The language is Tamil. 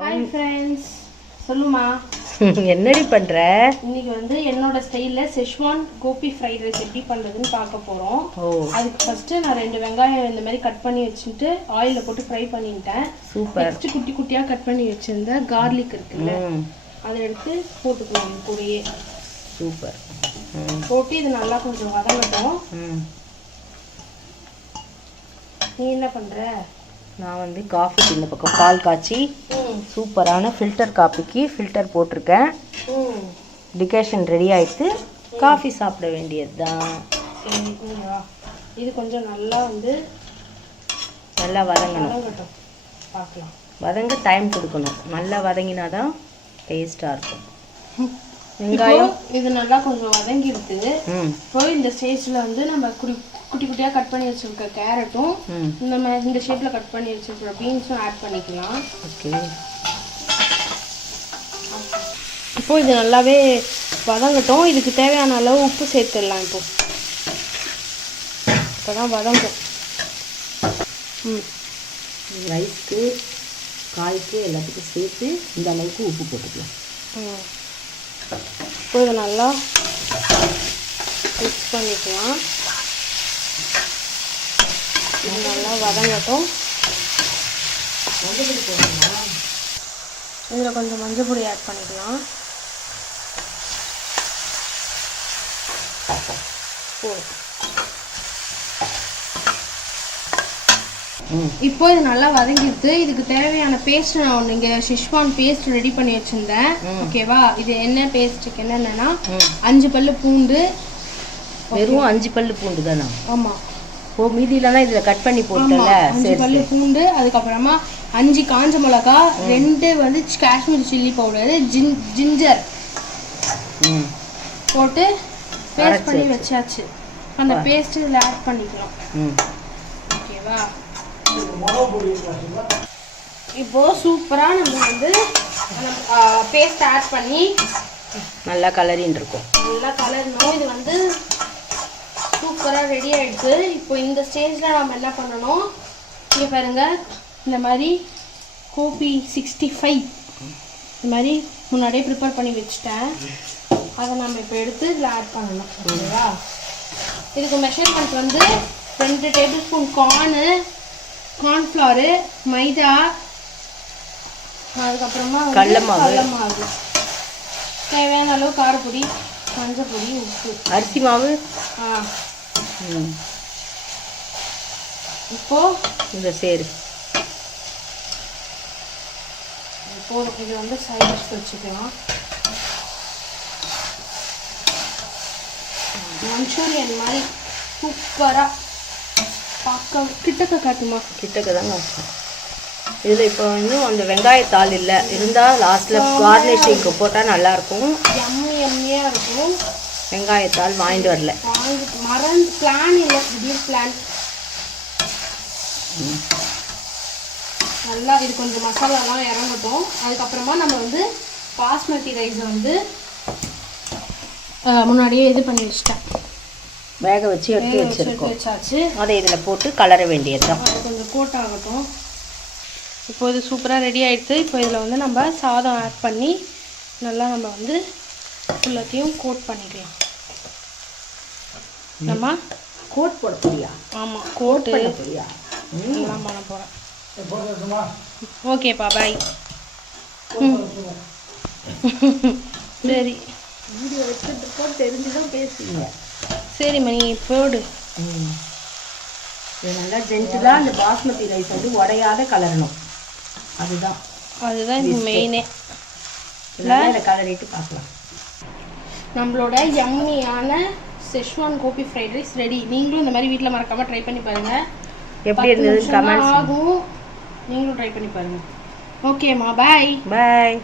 ஹாய் ஃப்ரெண்ட்ஸ், சொல்லுமா என்னடி பண்ற? இன்னைக்கு வந்து என்னோட ஸ்டைல்ல செஷ்வான் கோபி ஃப்ரைட் ரைஸ் எப்படி பண்றதுன்னு பார்க்க போறோம். அதுக்கு ஃபர்ஸ்ட் நான் 2 வெங்காயம் இந்த மாதிரி கட் பண்ணி வச்சுட்டு ஆயில்ல போட்டு ஃப்ரை பண்ணிட்டேன். சூப்பர். நெக்ஸ்ட் குட்டி குட்டியா கட் பண்ணி வச்சிருந்த கார்லிக் இருக்குல்ல, அதை எடுத்து போட்டுக்கலாம் கூடயே. சூப்பர். போட்டு இது நல்லா கொஞ்சம் வதங்கட்டும். நீ என்ன பண்ற? நான் வந்து காஃபிக்கு இந்த பக்கம் பால் காய்ச்சி சூப்பரான ஃபில்டர் காஃபிக்கு ஃபில்டர் போட்டிருக்கேன். டிகாஷன் ரெடி ஆயிடுத்து, காஃபி சாப்பிட வேண்டியது தான். இது கொஞ்சம் நல்லா வந்து நல்லா வதங்கணும். பார்க்கலாம். வதங்க டைம் கொடுக்கணும். நல்லா வதங்கினா தான் டேஸ்ட்டாக இருக்கும். வெங்காயம் இது நல்லா கொஞ்சம் வதங்கிடுது. இப்போ இந்த ஸ்டேஜில் வந்து நம்ம குட்டி குட்டியாக கட் பண்ணி வச்சுருக்க கேரட்டும் இந்த ஷேப்பில் கட் பண்ணி வச்சுருக்க பீன்ஸும் ஆட் பண்ணிக்கலாம். ஓகே. இப்போ இது நல்லாவே வதங்கட்டும். இதுக்கு தேவையான அளவு உப்பு சேர்த்துடலாம். இப்போ தான் வதங்கும். ரைஸ்க்கு காய்க்கு எல்லாத்துக்கும் சேர்த்து இந்த அளவுக்கு உப்பு போட்டுக்கலாம். இப்போ இதை நல்லா மிக்ஸ் பண்ணிக்கலாம். இது நல்லா வதங்கட்டும். இதில் கொஞ்சம் மஞ்சள் பொடி ஆட் பண்ணிக்கலாம். இப்போ இது நல்லா வதங்கிடுது. இதுக்கு தேவையான பேஸ்ட் நான் ஒன்று இங்கே ஷிஷ்வான் பேஸ்ட் ரெடி பண்ணி வச்சுருந்தேன். ஓகேவா? இது என்ன பேஸ்ட்டுக்கு என்னென்னா 5 பல்லு பூண்டு. வெறும் 5 பல்லு பூண்டு தானா? ஆமாம். ஓ, மீதியிலலாம் இதில் கட் பண்ணி போட்டல. 5 பல்லு பூண்டு, அதுக்கப்புறமா 5 காஞ்ச மிளகா, 2 வந்து காஷ்மீர் சில்லி பவுடரு, ஜிஞ்சர் போட்டு பேஸ்ட் பண்ணி வச்சாச்சு. அந்த பேஸ்ட் இதில் ஆட் பண்ணிக்கலாம். ஓகேவா? இப்போ சூப்பரா நம்ம வந்து பேஸ்ட் ஆட் பண்ணி நல்லா கலரின்னு இருக்கும். நல்லா கலரணும். இது வந்து சூப்பரா ரெடி ஆயிடுச்சு. இப்போ இந்த ஸ்டேஜ்ல நம்ம என்ன பண்ணணும், இங்க பாருங்க, இந்த மாதிரி கோபி 65 இந்த மாதிரி முன்னாடியே ப்ரிப்பேர் பண்ணி வச்சுட்டேன். அதை நம்ம இப்போ எடுத்து இதில் ஆட் பண்ணணும். ஓகேவா? இதுக்கு மெஷர்மெண்ட் வந்து 2 டேபிள் ஸ்பூன் கார்ன்ஃப்ளவரு, மைதா, அதுக்கப்புறமா கடலை மாவு, தேவையான அளவு காரப்பொடி, மஞ்சள் பொடி, உப்பு, அரிசி மாவு. இப்போ இந்த சேரு போதும். இது வந்து சைட் டிஷ் வச்சுக்கலாம். மஞ்சூரியன் மாதிரி சூப்பராக பார்க்க கிட்டக்க காட்டுமா? கிட்டக்க தாங்க. இதில் இப்போ வந்து அந்த வெங்காயத்தாள் இல்லை இருந்தால் லாஸ்ட்டில் கார்னிஷிங்க்கு போட்டால் நல்லாயிருக்கும். எம்மியாக இருக்கும். வெங்காயத்தாள் வாங்கிட்டு வரல, மறந்து பிளான் இல்லை, திடீர் பிளான். நல்லா இது கொஞ்சம் மசாலாலாம் இறங்கட்டும். அதுக்கப்புறமா நம்ம வந்து பாஸ்மதி ரைஸை வந்து முன்னாடியே இது பண்ணி வச்சுட்டேன், வேக வச்சு எடுத்து வச்சாச்சு. அதை இதில் போட்டு கலர வேண்டியது தான். அது கொஞ்சம் கோட் ஆகட்டும். இப்போ இது சூப்பராக ரெடி ஆகிடுது. இப்போ இதில் வந்து நம்ம சாதம் ஆட் பண்ணி நல்லா நம்ம வந்து எல்லாத்தையும் கோட் பண்ணிக்கலாம். நம்ம கோட் போட போறியா? ஆமாம், கோட் பண்ண போறியா? எல்லாம் பண்ண போகிறேன். ஓகேப்பா, பாய். சரி, வீடியோ வச்சுட்டு தெரிஞ்சுதான் பேசுவீங்க. சரி மணி, போடு. இது நல்லா ஜென்டிலாக அந்த பாஸ்மதி ரைஸ் வந்து உடையாத கலரணும். அதுதான் இது மெயினே. இல்லை கலரிட்டு பார்க்கலாம். நம்மளோட யம்மியான schezwan gobi fried rice ready. நீங்களும் இந்த மாதிரி வீட்டில் மறக்காமல் ட்ரை பண்ணி பாருங்கள். எப்படி இருந்தது கமெண்ட்ஸ் ஆகும். நீங்களும் ட்ரை பண்ணி பாருங்கள். ஓகேம்மா, பாய். பாய்.